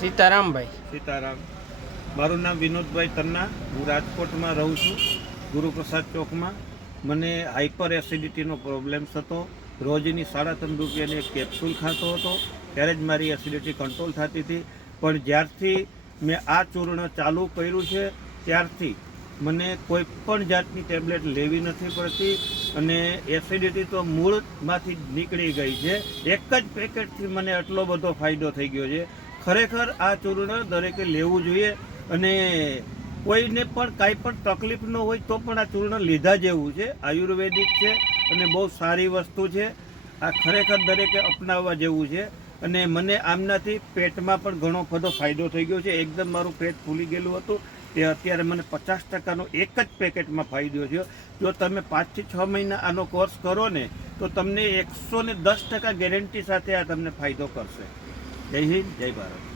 સીતારામભાઈ. સીતારામ. મારું નામ વિનોદભાઈ તન્ના. હું રાજકોટમાં રહું છું, ગુરુપ્રસાદ ચોકમાં. મને હાઇપર એસિડિટીનો પ્રોબ્લેમ હતો રોજની સાડા ત્રણ રૂપિયાની એક કેપ્સ્યુલ ખાતો હતો. ત્યારે જ મારી એસિડિટી કંટ્રોલ થતી હતી. પણ જ્યારથી મેં આ ચૂર્ણ ચાલુ કર્યું છે, ત્યારથી મને કોઈ પણ જાતની ટેબ્લેટ લેવી નથી પડતી અને એસિડિટી તો મૂળમાંથી નીકળી ગઈ છે. એક જ પેકેટથી મને આટલો બધો ફાયદો થઈ ગયો છે. ખરેખર આ ચૂર્ણ દરેકે લેવું જોઈએ અને કોઈને પણ કાંઈ પણ તકલીફ ન હોય તો પણ આ ચૂર્ણ લીધા જેવું છે. આયુર્વેદિક છે અને બહુ સારી વસ્તુ છે. આ ખરેખર દરેકે અપનાવવા જેવું છે. અને મને આમનાથી પેટમાં પણ ઘણો બધો ફાયદો થઈ ગયો છે. એકદમ મારું પેટ ફૂલી ગયેલું હતું. તે અત્યારે મને પચાસ ટકાનો એક જ પેકેટમાં ફાયદો થયો. જો તમે પાંચથી છ મહિના આનો કોર્સ કરો ને, તો તમને એકસો ને દસ ટકા ગેરંટી સાથે આ તમને ફાયદો કરશે. જય હિન્દ જય ભારત.